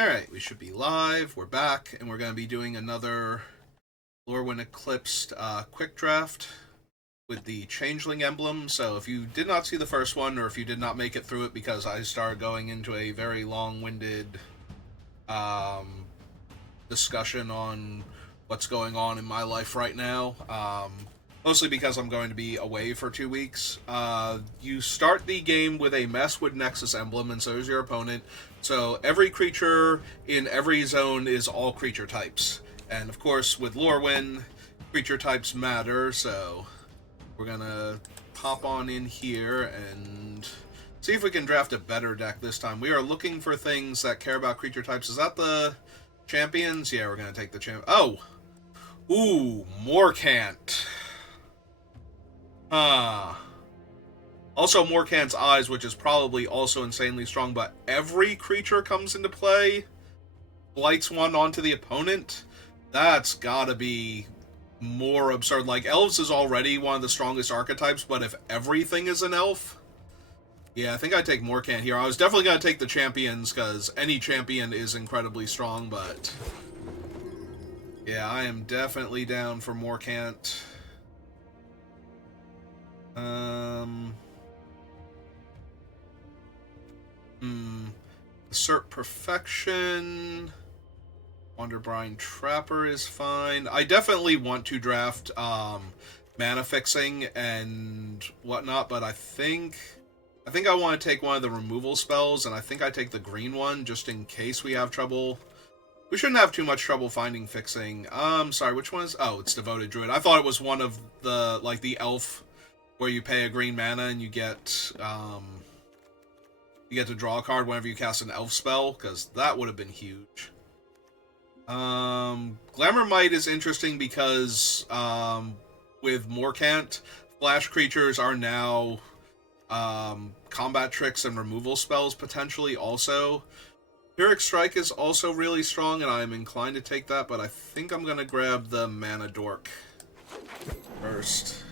Alright, we should be live. We're back, and we're going to be doing another Lorwyn Eclipsed quick draft with the Changeling emblem. So if you did not see the first one, or if you did not make it through it because I started going into a very long-winded discussion on what's going on in my life right now, mostly because I'm going to be away for 2 weeks. You start the game with a Messwood Nexus emblem, and so is your opponent. So every creature in every zone is all creature types. And of course, with Lorwyn, creature types matter, so we're gonna pop on in here and see if we can draft a better deck this time. We are looking for things that care about creature types. Is that the champions? Yeah, we're gonna take the champ. Oh! Ooh, Morcant. Also, Morcant's Eyes, which is probably also insanely strong, but every creature comes into play, blights one onto the opponent. That's gotta be more absurd. Like, Elves is already one of the strongest archetypes, but if everything is an Elf, yeah, I think I'd take Morcant here. I was definitely gonna take the champions, because any champion is incredibly strong, but yeah, I am definitely down for Morcant. Assert Perfection. Wonderbrine Trapper is fine. I definitely want to draft mana fixing and whatnot, but I think I want to take one of the removal spells, and I think I take the green one just in case we have trouble. We shouldn't have too much trouble finding fixing. Sorry, which one is? Oh, it's Devoted Druid. I thought it was one of the, like, the elf where you pay a green mana and you get to draw a card whenever you cast an elf spell, because that would have been huge. Glamour Might is interesting because with Morcant, flash creatures are now combat tricks and removal spells potentially also. Pyrrhic Strike is also really strong, and I'm inclined to take that, but I think I'm going to grab the Mana Dork first.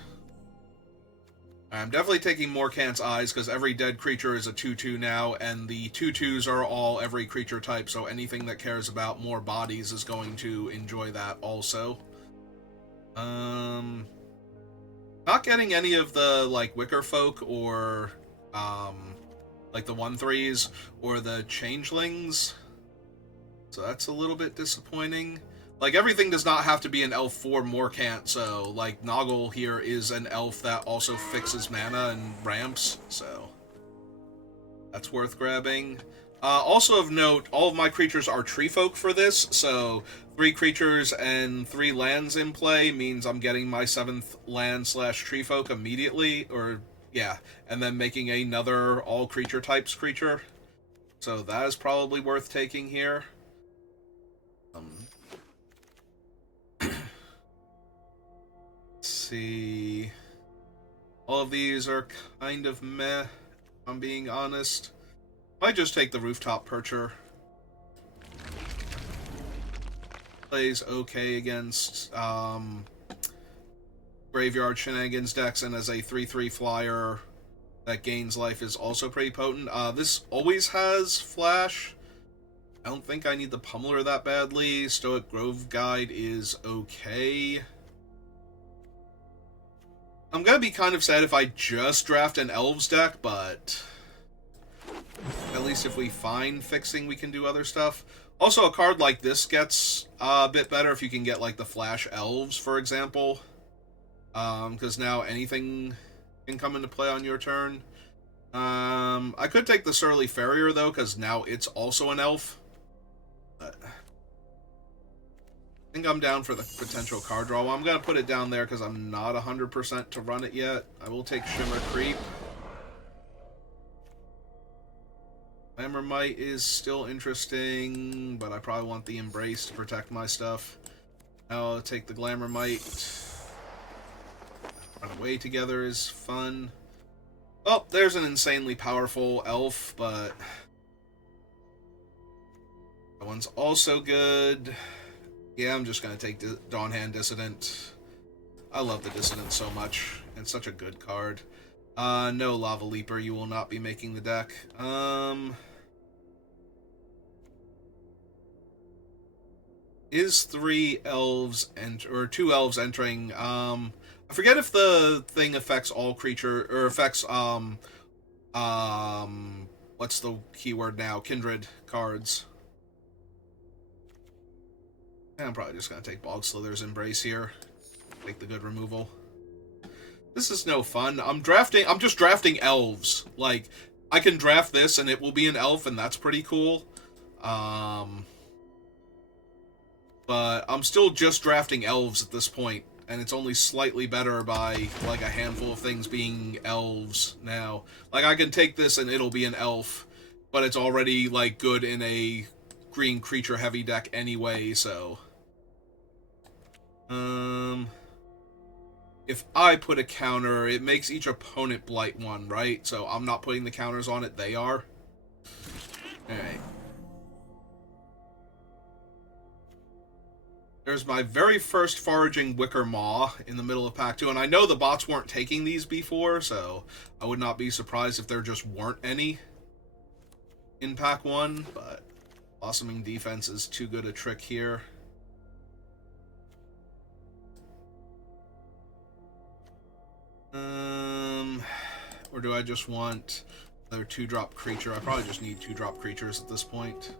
I'm definitely taking Morcant's Eyes, because every dead creature is a 2-2 now, and the 2-2s are all every creature type, so anything that cares about more bodies is going to enjoy that also. Not getting any of the, like, Wicker Folk or, like, the 1-3s or the Changelings, so that's a little bit disappointing. Like, everything does not have to be an elf for Morcant, so, like, Noggle here is an elf that also fixes mana and ramps, so that's worth grabbing. Also of note, all of my creatures are tree folk for this, so 3 creatures and 3 lands in play means I'm getting my 7th land/tree folk immediately, or, yeah, and then making another all creature types creature. So that is probably worth taking here. See, all of these are kind of meh, if I'm being honest. Might just take the Rooftop Percher. Plays okay against Graveyard Shenanigans decks, and as a 3/3 flyer that gains life is also pretty potent. This always has Flash. I don't think I need the Pummeler that badly. Stoic Grove Guide is okay. I'm gonna be kind of sad if I just draft an Elves deck, but at least if we find fixing, we can do other stuff. Also, a card like this gets a bit better if you can get, like, the Flash Elves, for example. Because now anything can come into play on your turn. I could take the Surly Farrier, though, because now it's also an elf. But I think I'm down for the potential card draw. Well, I'm going to put it down there because I'm not 100% to run it yet. I will take Shimmer Creep. Glamour Might is still interesting, but I probably want the Embrace to protect my stuff. I'll take the Glamour Might. Run away together is fun. Oh, there's an insanely powerful elf, but that one's also good. Yeah, I'm just going to take Dawnhand Dissident. I love the Dissident so much. It's such a good card. No Lava Leaper, you will not be making the deck. Is 3 elves or 2 elves entering? I forget if the thing affects all creature or affects what's the keyword now? Kindred cards. I'm probably just gonna take Bog Slither's Embrace here. Take the good removal. This is no fun. I'm just drafting elves. Like, I can draft this and it will be an elf, and that's pretty cool. But I'm still just drafting elves at this point, and it's only slightly better by, like, a handful of things being elves now. Like, I can take this and it'll be an elf, but it's already, like, good in a green creature-heavy deck anyway, so... If I put a counter, it makes each opponent blight 1, right? So I'm not putting the counters on it, they are. Alright. There's my very first Foraging Wicker Maw in the middle of Pack 2, and I know the bots weren't taking these before, so I would not be surprised if there just weren't any in Pack 1, but Blossoming Defense is too good a trick here. Or do I just want another 2-drop creature? I probably just need 2-drop creatures at this point.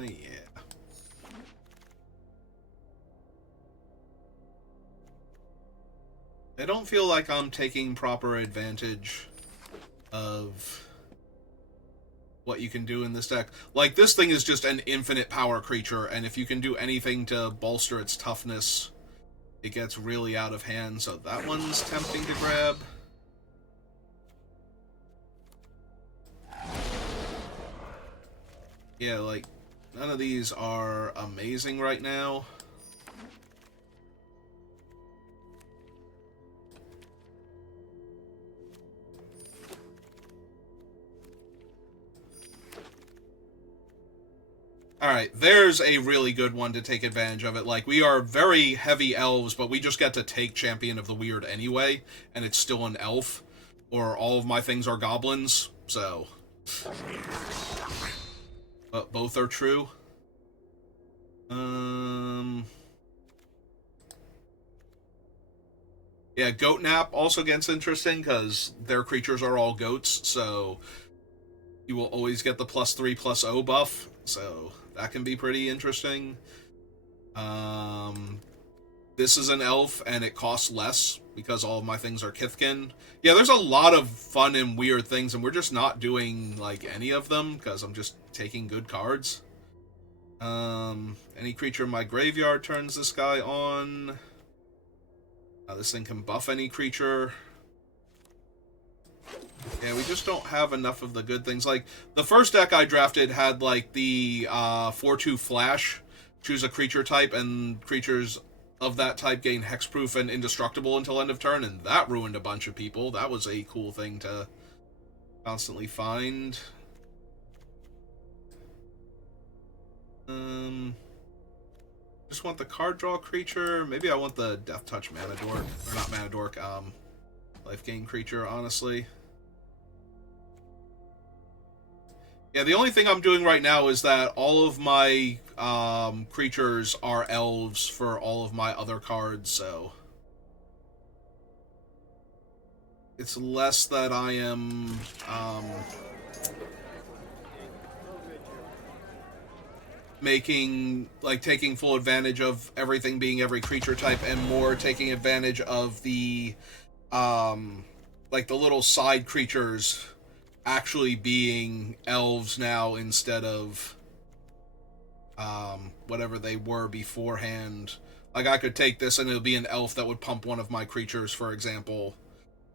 Yeah. I don't feel like I'm taking proper advantage of what you can do in this deck. Like, this thing is just an infinite power creature, and if you can do anything to bolster its toughness, it gets really out of hand, so that one's tempting to grab. Yeah, like, none of these are amazing right now. Alright, there's a really good one to take advantage of it. Like, we are very heavy elves, but we just get to take Champion of the Weird anyway, and it's still an elf. Or all of my things are goblins, so... But both are true. Yeah, Goat Nap also gets interesting, because their creatures are all goats, so... You will always get the +3/+0 buff, so... That can be pretty interesting. This is an elf, and it costs less because all of my things are Kithkin. Yeah, there's a lot of fun and weird things, and we're just not doing, like, any of them because I'm just taking good cards. Any creature in my graveyard turns this guy on. This thing can buff any creature. Yeah, we just don't have enough of the good things. Like, the first deck I drafted had, like, the 4/2 Flash. Choose a creature type, and creatures of that type gain hexproof and indestructible until end of turn, and that ruined a bunch of people. That was a cool thing to constantly find. Just want the card draw creature. Maybe I want the Death Touch Mana Dork. Or not Mana Dork, Life Gain creature, honestly. Yeah, the only thing I'm doing right now is that all of my creatures are elves for all of my other cards, so... It's less that I am... making, like, taking full advantage of everything being every creature type, and more taking advantage of the, like, the little side creatures actually being elves now instead of whatever they were beforehand. Like, I could take this and it'll be an elf that would pump one of my creatures, for example,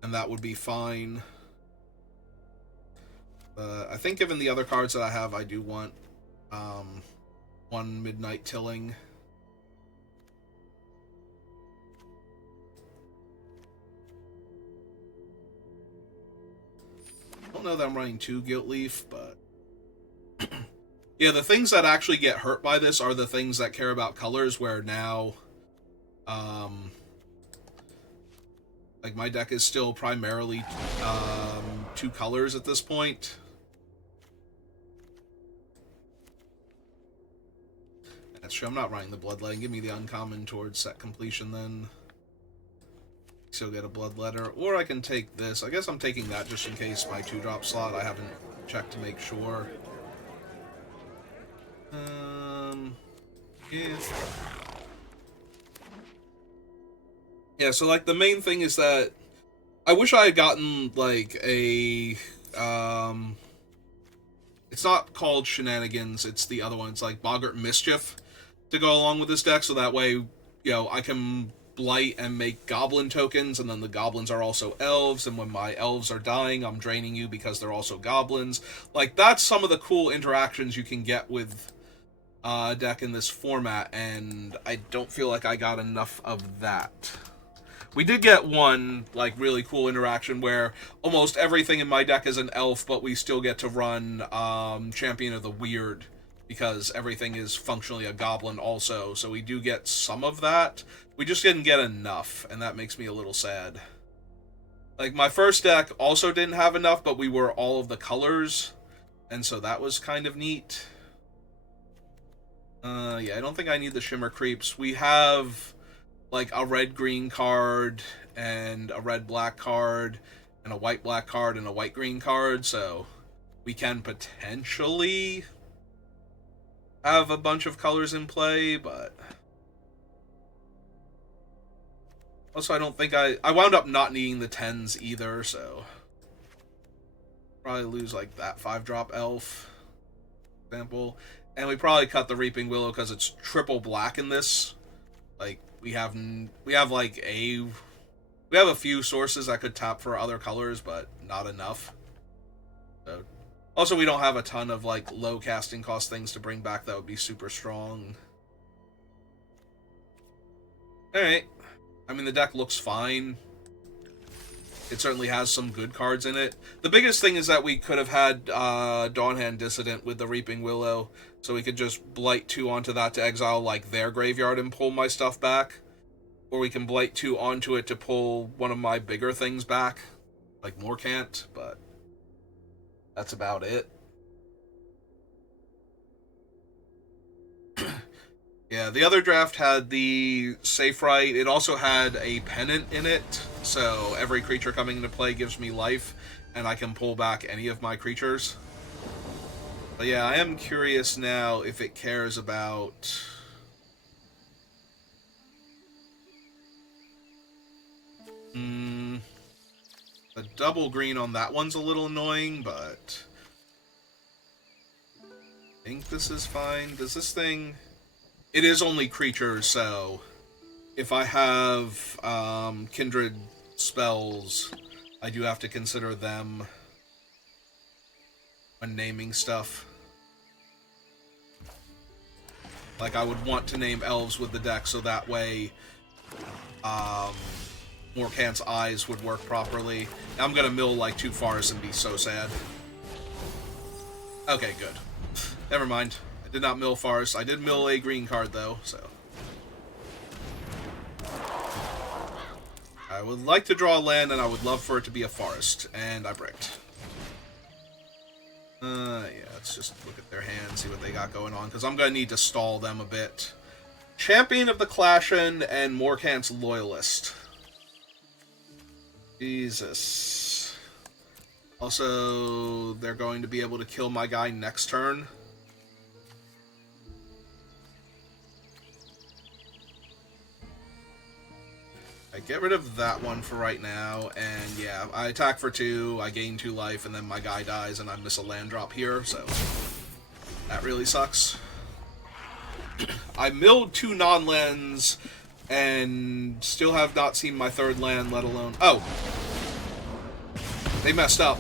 and that would be fine. I think given the other cards that I have, I do want one Midnight Tilling. I don't know that I'm running 2 Gilt Leaf, but... yeah, the things that actually get hurt by this are the things that care about colors, where now... Like, my deck is still primarily 2 colors at this point. That's true, I'm not running the Bloodletting. Give me the uncommon towards set completion then. Still get a Bloodletter. Or I can take this. I guess I'm taking that just in case my 2-drop slot. I haven't checked to make sure. Yeah. Yeah, so, like, the main thing is that I wish I had gotten, like, a, it's not called Shenanigans, it's the other one. It's, like, Boggart Mischief to go along with this deck, so that way, you know, I can blight and make goblin tokens, and then the goblins are also elves, and when my elves are dying, I'm draining you because they're also goblins. Like, that's some of the cool interactions you can get with a deck in this format, and I don't feel like I got enough of that. We did get one, like, really cool interaction where almost everything in my deck is an elf, but we still get to run Champion of the Weird, because everything is functionally a goblin also, so we do get some of that. We just didn't get enough, and that makes me a little sad. Like, my first deck also didn't have enough, but we were all of the colors, and so that was kind of neat. Yeah, I don't think I need the Shimmer Creeps. We have, like, a red-green card, and a red-black card, and a white-black card, and a white-green card, so we can potentially have a bunch of colors in play, but also I don't think I wound up not needing the 10s either, so probably lose, like, that 5-drop elf, for example. And we probably cut the Reaping Willow because it's triple black in this. Like, we have like a few sources that could tap for other colors, but not enough. So, also, we don't have a ton of, like, low casting cost things to bring back that would be super strong. Alright. I mean, the deck looks fine. It certainly has some good cards in it. The biggest thing is that we could have had Dawnhand Dissident with the Reaping Willow, so we could just blight 2 onto that to exile, like, their graveyard and pull my stuff back. Or we can blight 2 onto it to pull one of my bigger things back, like Morcant, but that's about it. Yeah, the other draft had the Safe Right. It also had a Pennant in it, so every creature coming into play gives me life, and I can pull back any of my creatures. But yeah, I am curious now if it cares about... The double green on that one's a little annoying, but I think this is fine. Does this thing... It is only creatures, so if I have kindred spells, I do have to consider them when naming stuff. Like, I would want to name elves with the deck so that way Morcant's Eyes would work properly. I'm gonna mill, like, 2 forests and be so sad. Okay, good. Never mind. I did not mill forests. I did mill a green card, though, so... I would like to draw a land, and I would love for it to be a forest, and I bricked. Yeah, let's just look at their hand, see what they got going on, because I'm gonna need to stall them a bit. Champion of the Clashin and Morcant's Loyalist. Jesus. Also, they're going to be able to kill my guy next turn. I get rid of that one for right now, and yeah, I attack for 2, I gain 2 life, and then my guy dies, and I miss a land drop here, so that really sucks. I milled 2 non-lands, and still have not seen my 3rd land, let alone... Oh! They messed up.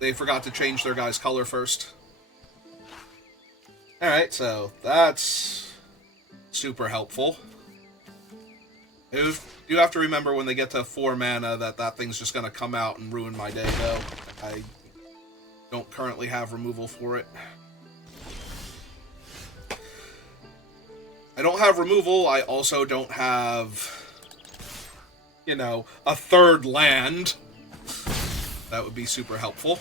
They forgot to change their guy's color first. Alright, so that's super helpful. You have to remember when they get to 4 mana that thing's just going to come out and ruin my day, though. I don't currently have removal for it. I don't have removal. I also don't have... you know, a third land. That would be super helpful.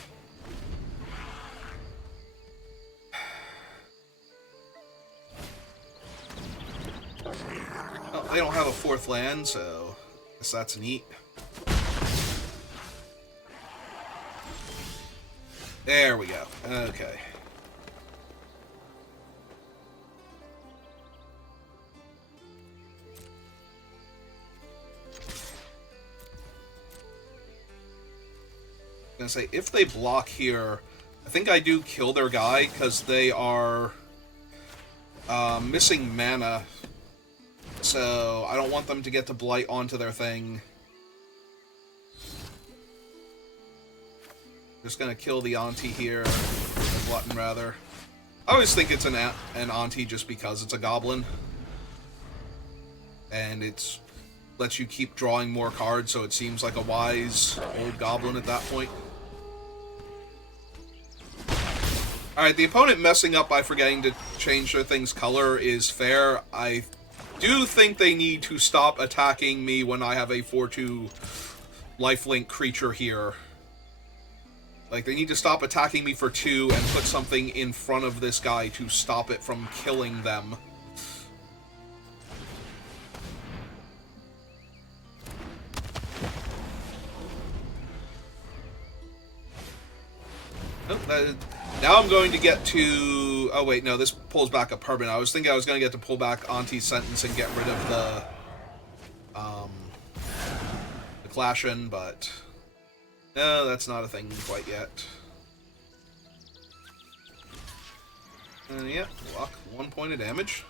Oh, they don't have a fourth land, so I guess that's neat. There we go. Okay. Gonna say, if they block here, I think I do kill their guy, because they are missing mana, so I don't want them to get to blight onto their thing. Just gonna kill the auntie here, the glutton rather. I always think it's an auntie just because it's a goblin, and it's lets you keep drawing more cards, so it seems like a wise old goblin at that point. Alright, the opponent messing up by forgetting to change their thing's color is fair. I do think they need to stop attacking me when I have a 4/2 lifelink creature here. Like, they need to stop attacking me for 2 and put something in front of this guy to stop it from killing them. Oh, now I'm going to get to... Oh, wait, no, this pulls back a permanent. I was thinking I was going to get to pull back Auntie's Sentence and get rid of the Clashin, but... No, that's not a thing quite yet. Yeah, block 1 point of damage.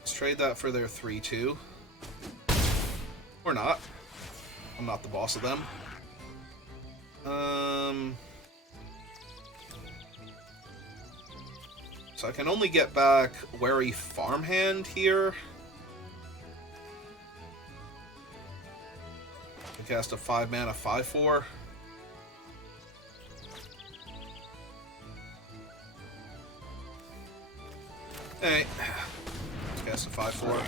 Let's trade that for their 3/2. Or not. I'm not the boss of them. So I can only get back Wary Farmhand here. I cast a 5-mana 5/4. Hey, let's cast a 5/4.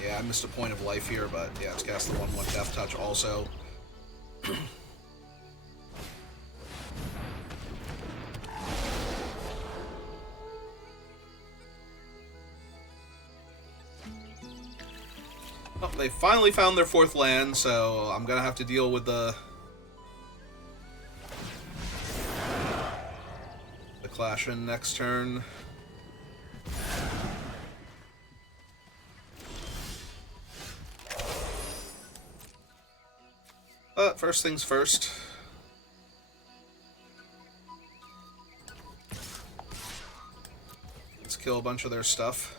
Yeah, I missed a point of life here, but yeah, let's cast the 1/1 Death Touch also. Oh, they finally found their 4th land, so I'm gonna have to deal with the Clashin next turn. But first things first. Let's kill a bunch of their stuff.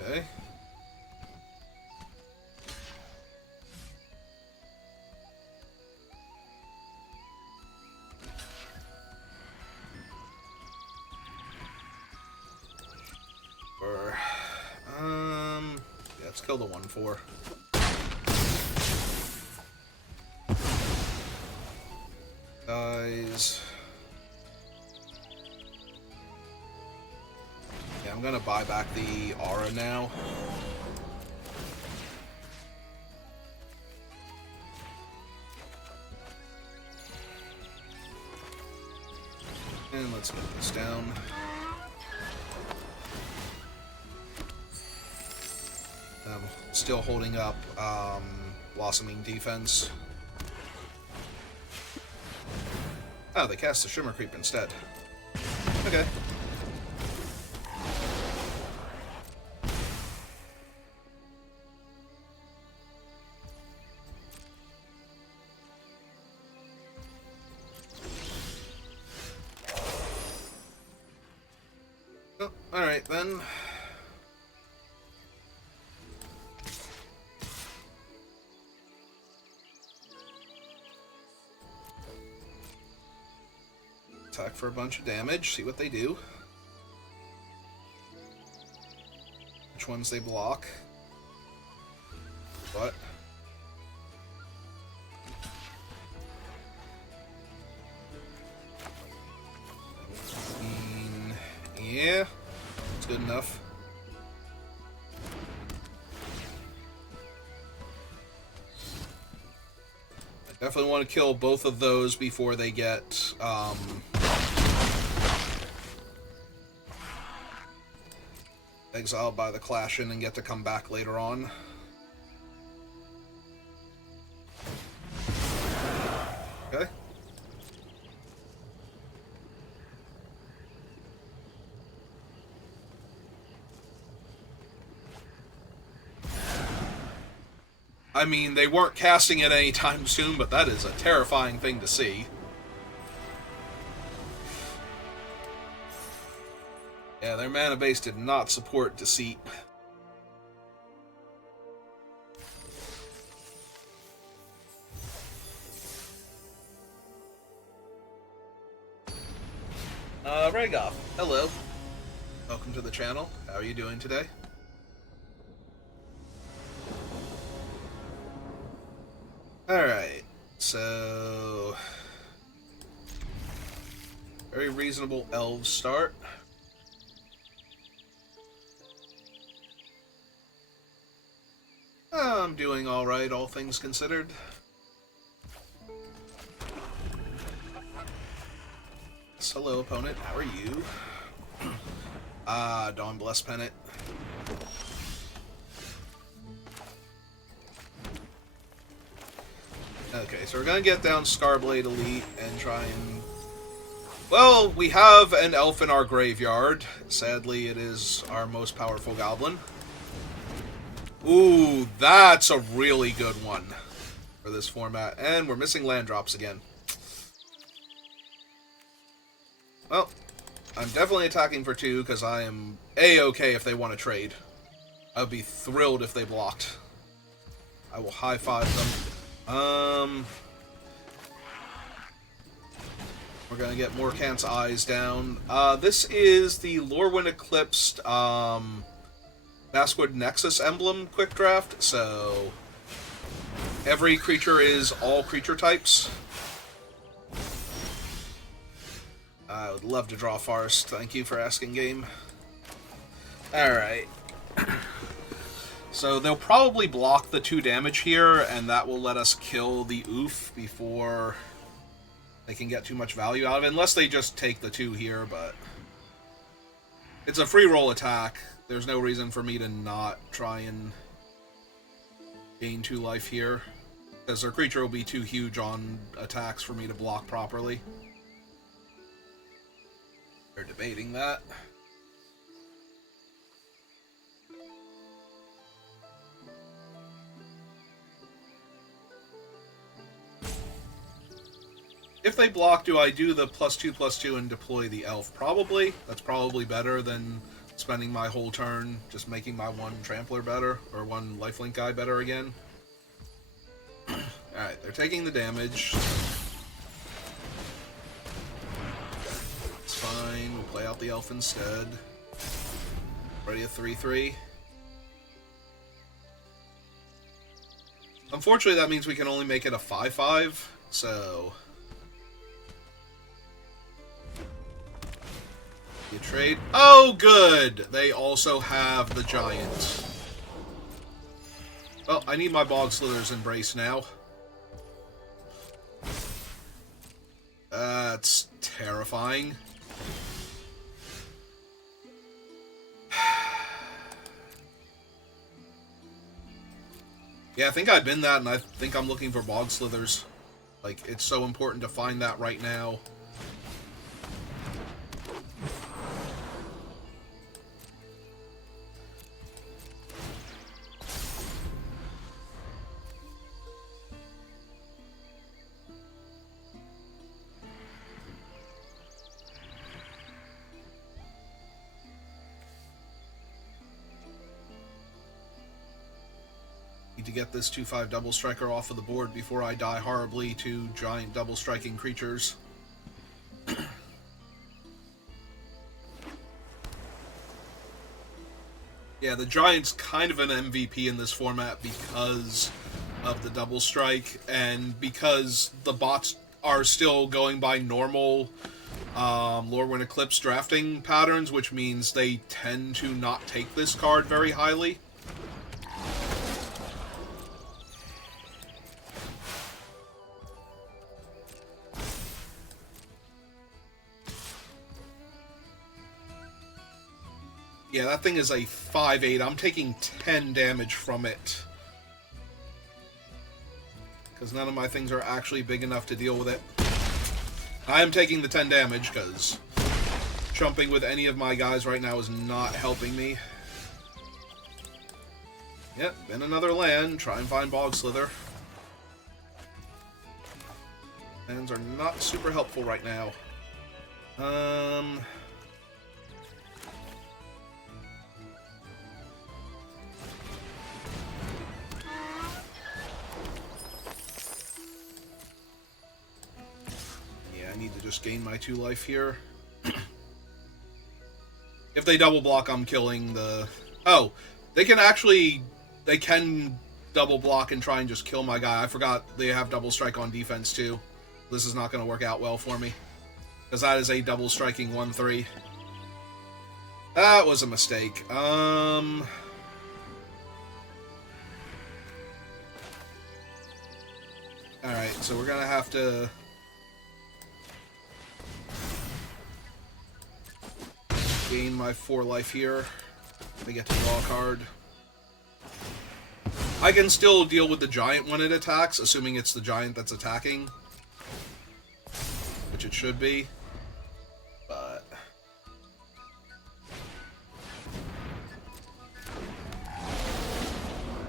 Okay. Yeah, let's kill the 1/4. Guys. Yeah, I'm gonna buy back the aura now. And let's get this down. I'm still holding up Blossoming Defense. Oh, they cast the Shimmer Creep instead. Okay. Oh, alright then. Attack for a bunch of damage, see what they do. Which ones they block. What? Yeah, it's good enough. I definitely want to kill both of those before they get exiled by the Clashing and get to come back later on. Okay. I mean, they weren't casting it anytime soon, but that is a terrifying thing to see. Yeah, their mana base did not support Deceit. Ragoff, hello. Welcome to the channel. How are you doing today? Alright, so... very reasonable elves start. I'm doing alright, all things considered. Hello, opponent. How are you? Dawn Bless Pennant. Okay, so we're gonna get down Scarblade Elite and try and... well, we have an elf in our graveyard. Sadly, it is our most powerful goblin. Ooh, that's a really good one for this format. And we're missing land drops again. Well, I'm definitely attacking for 2 because I am A-okay if they want to trade. I would be thrilled if they blocked. I will high-five them. We're going to get Morcant's eyes down. This is the Lorwyn Eclipsed Baskwood Nexus emblem quick draft, so every creature is all creature types. I would love to draw Forest. Thank you for asking, game. Alright. So they'll probably block the 2 damage here, and that will let us kill the oof before they can get too much value out of it. Unless they just take the 2 here, but... it's a free roll attack. There's no reason for me to not try and gain 2 life here. Because their creature will be too huge on attacks for me to block properly. They're debating that. If they block, do I do the +2/+2 and deploy the elf? Probably. That's probably better than spending my whole turn just making my 1 trampler better, or 1 lifelink guy better again. Alright, they're taking the damage. It's fine, we'll play out the elf instead. Ready a 3/3. Unfortunately, that means we can only make it a 5/5, so... you trade. Oh, good! They also have the giant. Well, I need my Bog Slither's Embrace now. That's terrifying. Yeah, I think I bin that, and I think I'm looking for Bog Slithers. Like, it's so important to find that right now. Need to get this 2/5 double striker off of the board before I die horribly to giant double striking creatures. Yeah, the Giant's kind of an MVP in this format because of the double strike and because the bots are still going by normal Lorwyn Eclipsed drafting patterns, which means they tend to not take this card very highly. Yeah, that thing is a 5/8. I'm taking 10 damage from it. Because none of my things are actually big enough to deal with it. I am taking the 10 damage, because jumping with any of my guys right now is not helping me. Yep, in another land. Try and find Bog Slither. Lands are not super helpful right now. I need to just gain my 2 life here. If they double block, I'm killing the... Oh, they can actually... They can double block and try and just kill my guy. I forgot they have double strike on defense, too. This is not going to work out well for me. Because that is a double striking 1/3. That was a mistake. Alright, so we're going to have to... gain my 4 life here. I get to draw a card. I can still deal with the Giant when it attacks, assuming it's the Giant that's attacking. Which it should be. But...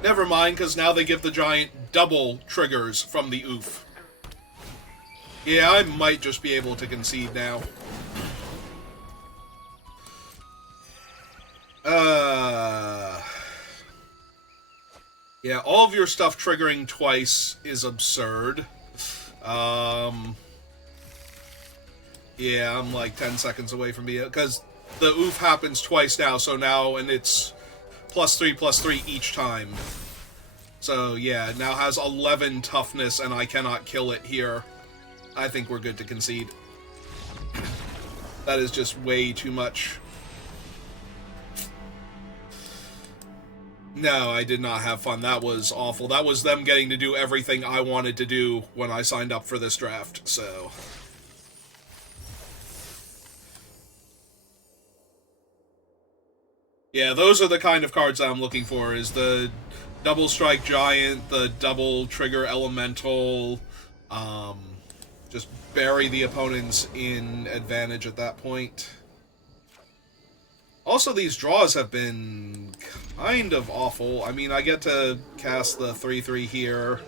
never mind, because now they give the Giant double triggers from the oof. Yeah, I might just be able to concede now. Yeah, all of your stuff triggering twice is absurd. Yeah, I'm like 10 seconds away from being... because the oof happens twice now, so now... and it's +3/+3 each time. So, yeah, it now has 11 toughness, and I cannot kill it here. I think we're good to concede. That is just way too much. No, I did not have fun. That was awful. That was them getting to do everything I wanted to do when I signed up for this draft, so... yeah, those are the kind of cards I'm looking for, is the double strike Giant, the double trigger Elemental, just bury the opponents in advantage at that point. Also, these draws have been kind of awful. I mean, I get to cast the 3/3 here,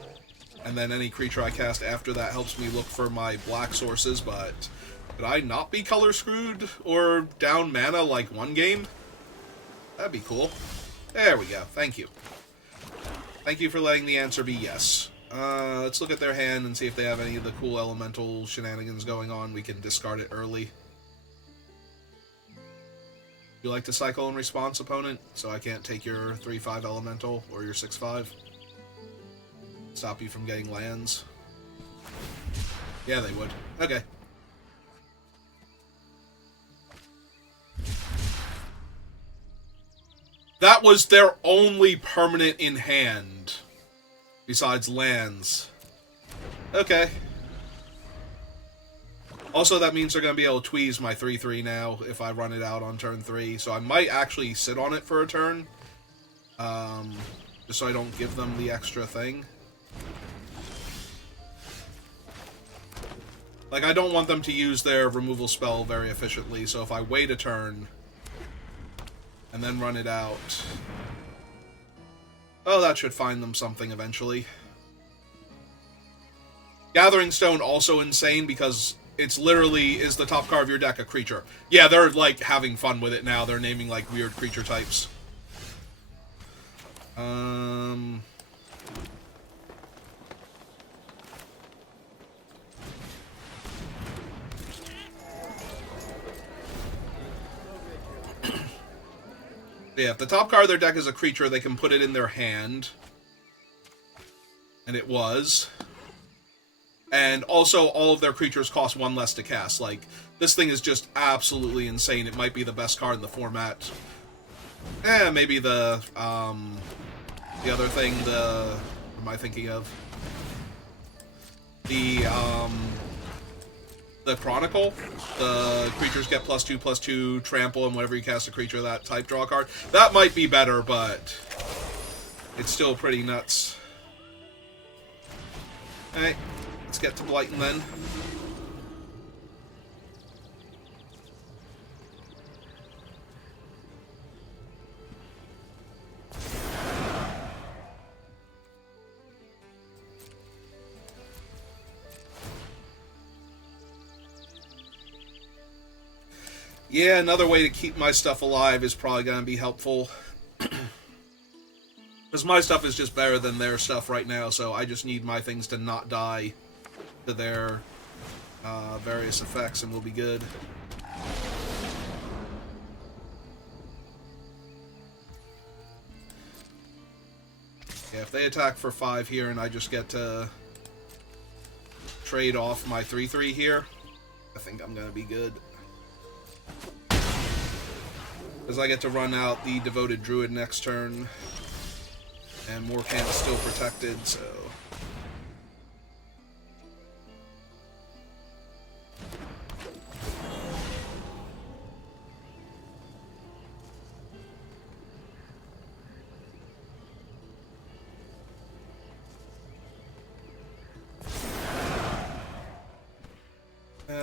and then any creature I cast after that helps me look for my black sources, but could I not be color screwed or down mana like one game? That'd be cool. There we go. Thank you. Thank you for letting the answer be yes. Let's look at their hand and see if they have any of the cool elemental shenanigans going on. We can discard it early. You like to cycle in response, opponent? So I can't take your 3/5 elemental or your 6/5. Stop you from getting lands. Yeah, they would. Okay. That was their only permanent in hand, besides lands. Okay. Also, that means they're going to be able to tweeze my 3/3 now if I run it out on turn 3. So I might actually sit on it for a turn. Just so I don't give them the extra thing. Like, I don't want them to use their removal spell very efficiently, so if I wait a turn and then run it out... oh, that should find them something eventually. Gathering Stone also insane because... it's literally, is the top card of your deck a creature? Yeah, they're, like, having fun with it now. They're naming, like, weird creature types. Yeah, if the top card of their deck is a creature, they can put it in their hand. And it was. And also, all of their creatures cost 1 less to cast. Like, this thing is just absolutely insane. It might be the best card in the format. Maybe the other thing, what am I thinking of? The Chronicle. The creatures get +2/+2, trample, and whenever you cast a creature of that type, draw a card. That might be better, but it's still pretty nuts. Alright, let's get to Blighton then. Yeah, another way to keep my stuff alive is probably going to be helpful. Because my stuff is just better than their stuff right now, so I just need my things to not die to their various effects, and we'll be good. Yeah, if they attack for 5 here and I just get to trade off my 3/3 here, I think I'm going to be good. Because I get to run out the Devoted Druid next turn, and Morcant is still protected, so...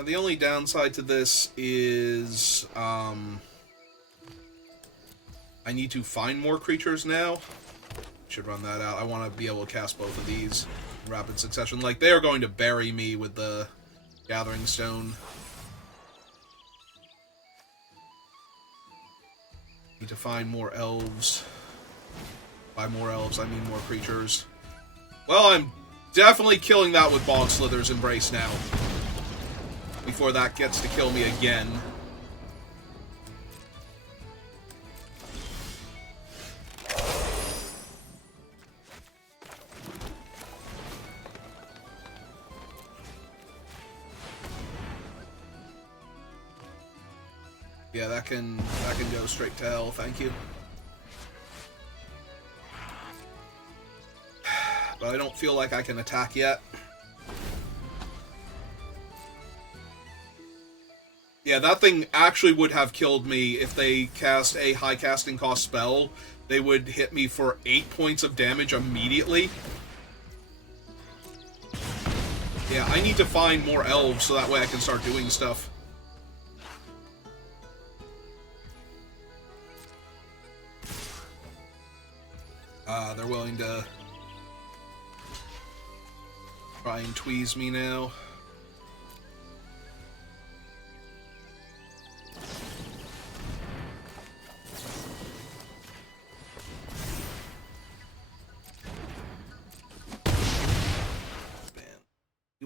the only downside to this is, I need to find more creatures now. Should run that out. I want to be able to cast both of these in rapid succession. Like, they are going to bury me with the Gathering Stone. Need to find more elves. By more elves, I mean more creatures. Well, I'm definitely killing that with Bog Slither's Embrace now. Before that gets to kill me again. Yeah, that can go straight to hell, thank you. But I don't feel like I can attack yet. Yeah, that thing actually would have killed me if they cast a high casting cost spell. They would hit me for 8 points of damage immediately. Yeah, I need to find more elves so that way I can start doing stuff. They're willing to try and tweeze me now.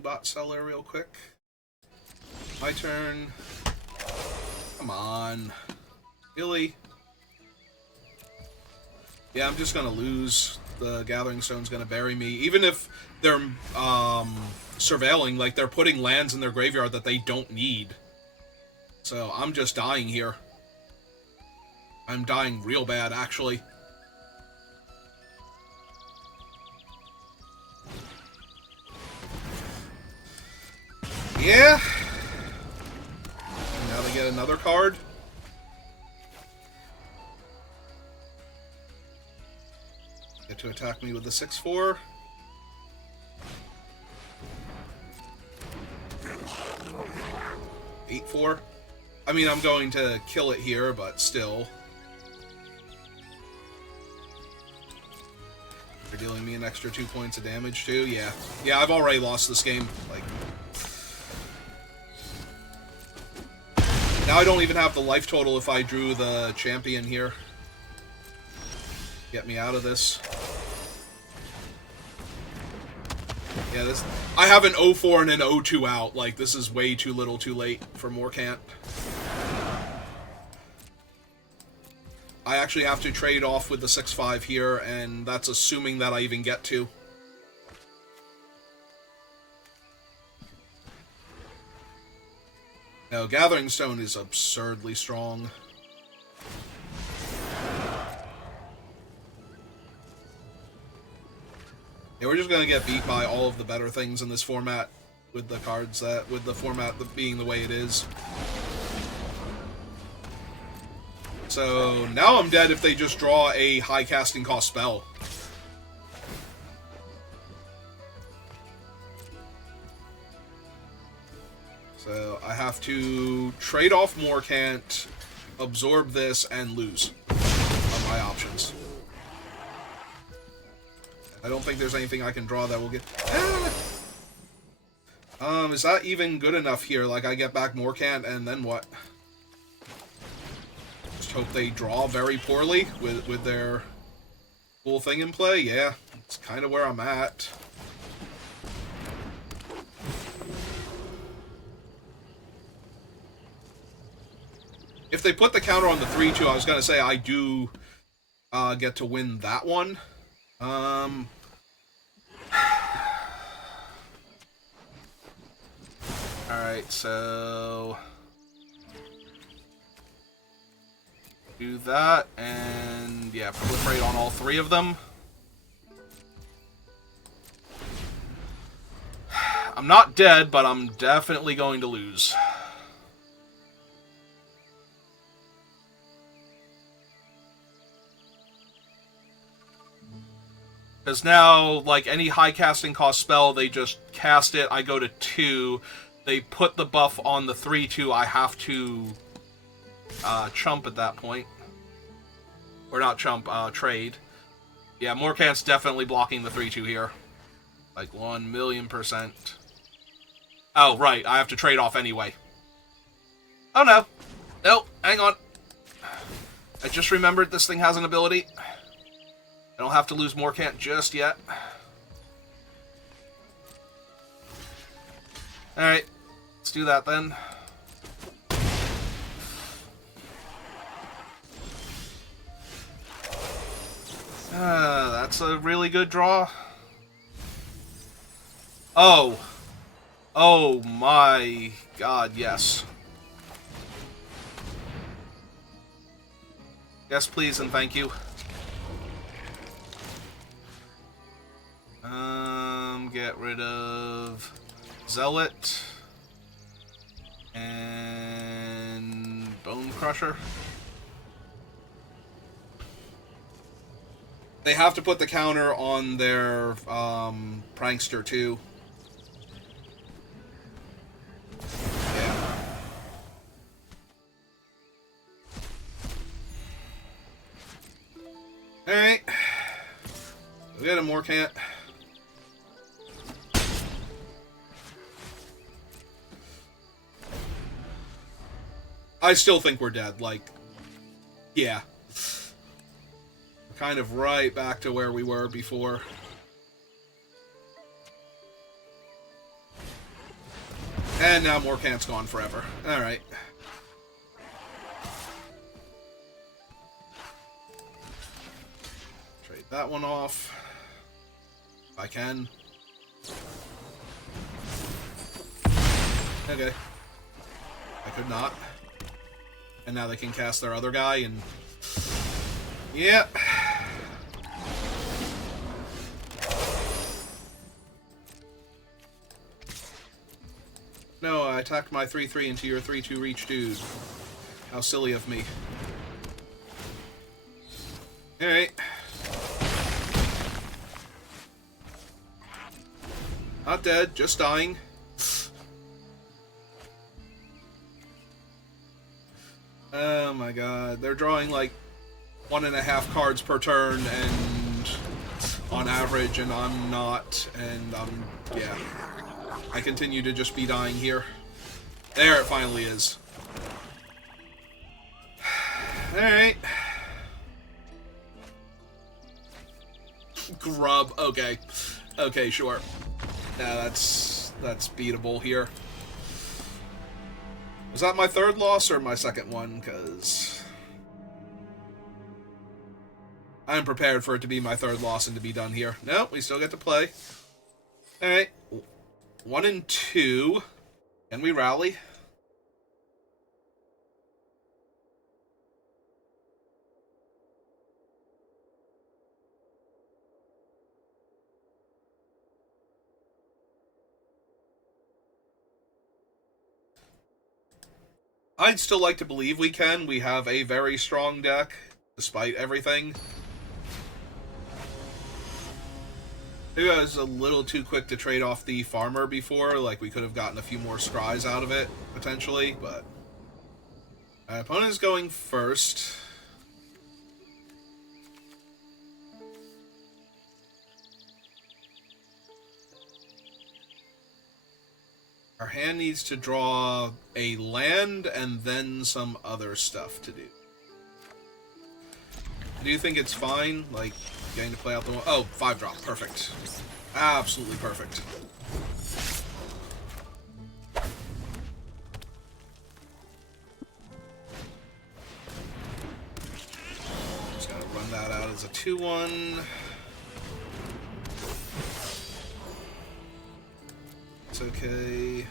Bot seller real quick. My turn. Come on. Really? Yeah, I'm just gonna lose. The Gathering Stone's gonna bury me. Even if they're surveilling, like they're putting lands in their graveyard that they don't need. So I'm just dying here. I'm dying real bad, actually. Yeah. And now they get another card. Get to attack me with the 6/4. Eight 8/4. I mean, I'm going to kill it here, but still. They're dealing me an extra 2 points of damage too. Yeah. Yeah, I've already lost this game. Like. Now I don't even have the life total if I drew the champion here. Get me out of this. Yeah, this... I have an 0-4 and an 0-2 out. Like, this is way too little too late for Morcant. I actually have to trade off with the 6/5 here, and that's assuming that I even get to. No, Gathering Stone is absurdly strong. Yeah, we're just gonna get beat by all of the better things in this format, with the cards that, with the format being the way it is. So now I'm dead if they just draw a high casting cost spell. So I have to trade off Morcant, absorb this, and lose are my options. I don't think there's anything I can draw that will get... is that even good enough here? Like, I get back Morcant, and then what? Just hope they draw very poorly with their cool thing in play? Yeah, it's kind of where I'm at. If they put the counter on the 3/2, I was going to say I do get to win that one. Alright, so... do that, and yeah, proliferate on all 3 of them. I'm not dead, but I'm definitely going to lose. Because now, like, any high casting cost spell, they just cast it, I go to 2, they put the buff on the 3/2, I have to chump at that point. Or not chump, trade. Yeah, Morcant's definitely blocking the 3/2 here. Like, 1,000,000%. Oh, right, I have to trade off anyway. Oh no. No, hang on. I just remembered this thing has an ability. I don't have to lose Morcant just yet. Alright, let's do that then. That's a really good draw. Oh. Oh my god, yes. Yes, please, and thank you. Get rid of Zealot and Bone Crusher. They have to put the counter on their Prankster too. Yeah. Alright. We got a Morcant. I still think we're dead, like, yeah. We're kind of right back to where we were before. And now Morcant's gone forever. Alright. Trade that one off. If I can. Okay. I could not. And now they can cast their other guy, and... yep. No, I attacked my 3/3 into your 3/2 reach, dude. How silly of me. Alright. Not dead, just dying. Oh my god, they're drawing like 1.5 cards per turn, and on average, and I'm not, and yeah. I continue to just be dying here. There it finally is. Alright. Grub, okay. Okay, sure. Yeah, that's beatable here. Was that my 3rd loss or my 2nd one? Because... I'm prepared for it to be my third loss and to be done here. No, we still get to play. Alright. 1 and 2. Can we rally? I'd still like to believe we can. We have a very strong deck, despite everything. Maybe I was a little too quick to trade off the farmer before. Like, we could have gotten a few more scries out of it, potentially, but... My opponent is going first. Our hand needs to draw a land and then some other stuff to do. I do think it's fine, like, getting to play out the... Oh, 5-drop. Perfect. Absolutely perfect. Just gotta run that out as a 2-1. It's okay.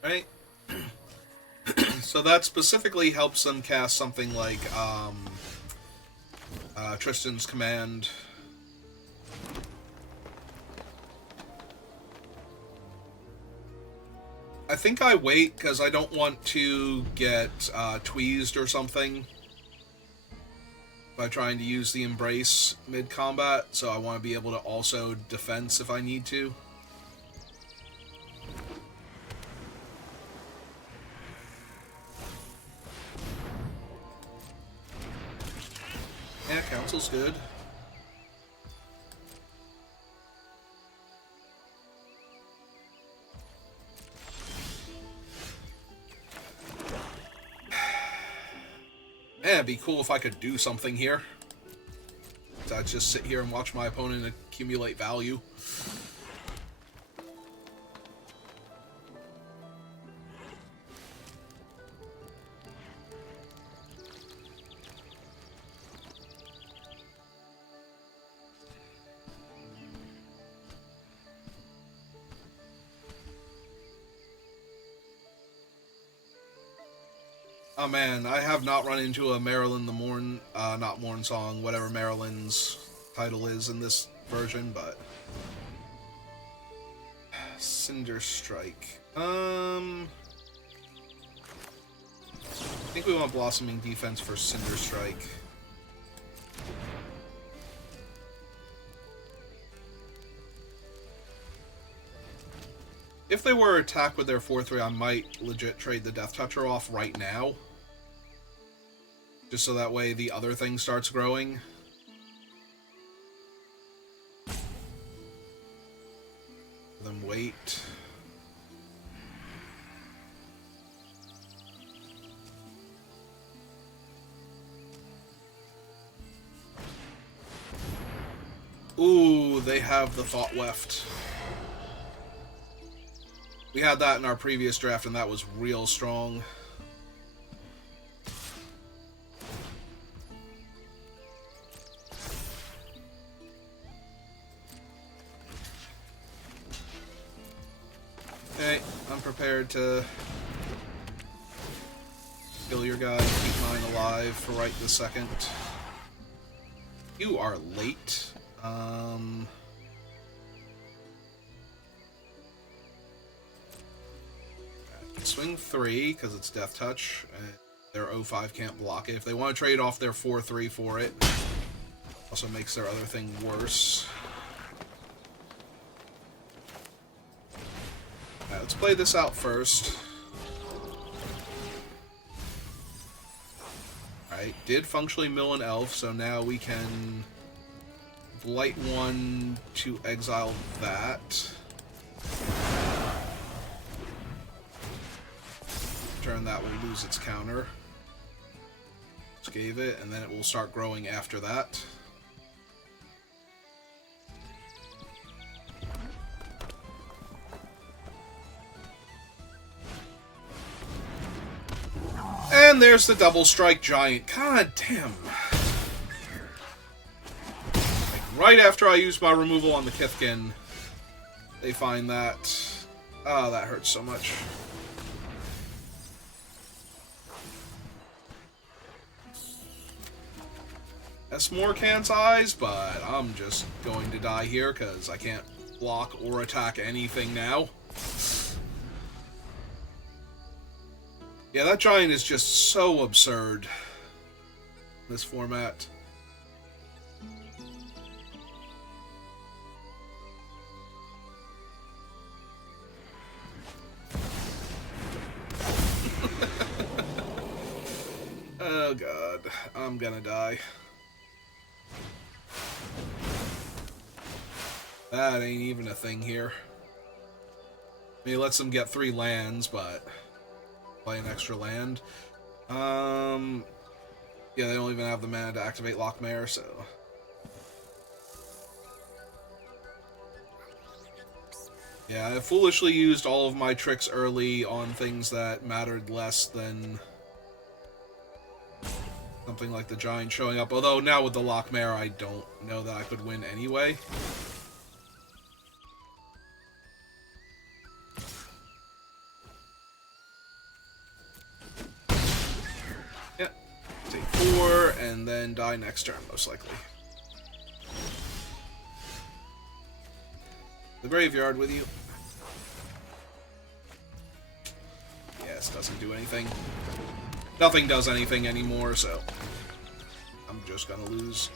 Right? So that specifically helps them cast something like Tristan's Command. I think I wait because I don't want to get tweezed or something by trying to use the Embrace mid-combat, so I want to be able to also defense if I need to. Yeah, Council's good. Yeah, it'd be cool if I could do something here. I'd just sit here and watch my opponent accumulate value. Oh man, I have not run into a Marilyn the Morn, not Morn Song, whatever Marilyn's title is in this version, but... Cinder Strike. I think we want Blossoming Defense for Cinder Strike. If they were attacked with their 4-3, I might legit trade the Death Toucher off right now. Just so that way the other thing starts growing. Then wait. Ooh, they have the Thought Weft. We had that in our previous draft, and that was real strong. Okay, I'm prepared to kill your guy and keep mine alive for right this second. You are late. Swing 3, because it's Death Touch, and their 0-5 can't block it. If they want to trade off their 4-3 for it, also makes their other thing worse. Alright, let's play this out first. Alright, did functionally mill an elf, so now we can Blight 1 to exile that. Turn that will lose its counter. Just gave it, and then it will start growing after that. And there's the double strike giant. God damn. Like, right after I use my removal on the Kithkin, they find that. Oh, that hurts so much. That's Morcant's eyes, but I'm just going to die here because I can't block or attack anything now. Yeah, that giant is just so absurd in this format. Oh god, I'm gonna die. That ain't even a thing here. I mean, it lets them get 3 lands, but play an extra land. Yeah, they don't even have the mana to activate Lochmere, so. Yeah, I foolishly used all of my tricks early on things that mattered less than something like the giant showing up. Although now with the Lochmere, I don't know that I could win anyway. Yeah, take 4 and then die next turn, most likely. The graveyard with you. Yes, doesn't do anything. Nothing does anything anymore, so I'm just gonna lose.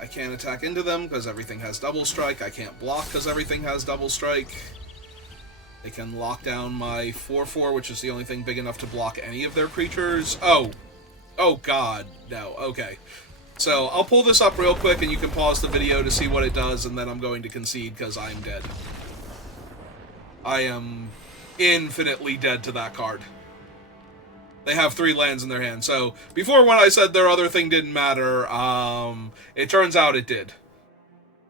I can't attack into them because everything has double strike. I can't block because everything has double strike. They can lock down my 4/4, which is the only thing big enough to block any of their creatures. Oh. Oh god, no. Okay. So, I'll pull this up real quick and you can pause the video to see what it does, and then I'm going to concede because I am dead. I am infinitely dead to that card. They have 3 lands in their hand. So, before when I said their other thing didn't matter, it turns out it did.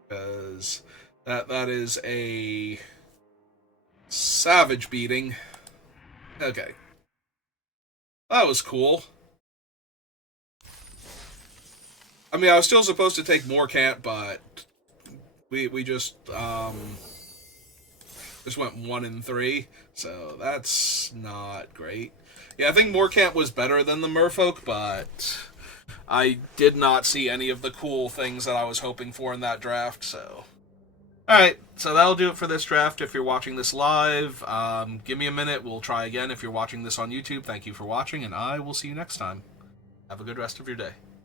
Because that is a savage beating. Okay. That was cool. I mean, I was still supposed to take Morcant, but we just went 1 and 3, so that's not great. Yeah, I think Morcant was better than the Merfolk, but I did not see any of the cool things that I was hoping for in that draft, so. Alright, so that'll do it for this draft. If you're watching this live, give me a minute, we'll try again. If you're watching this on YouTube, thank you for watching, and I will see you next time. Have a good rest of your day.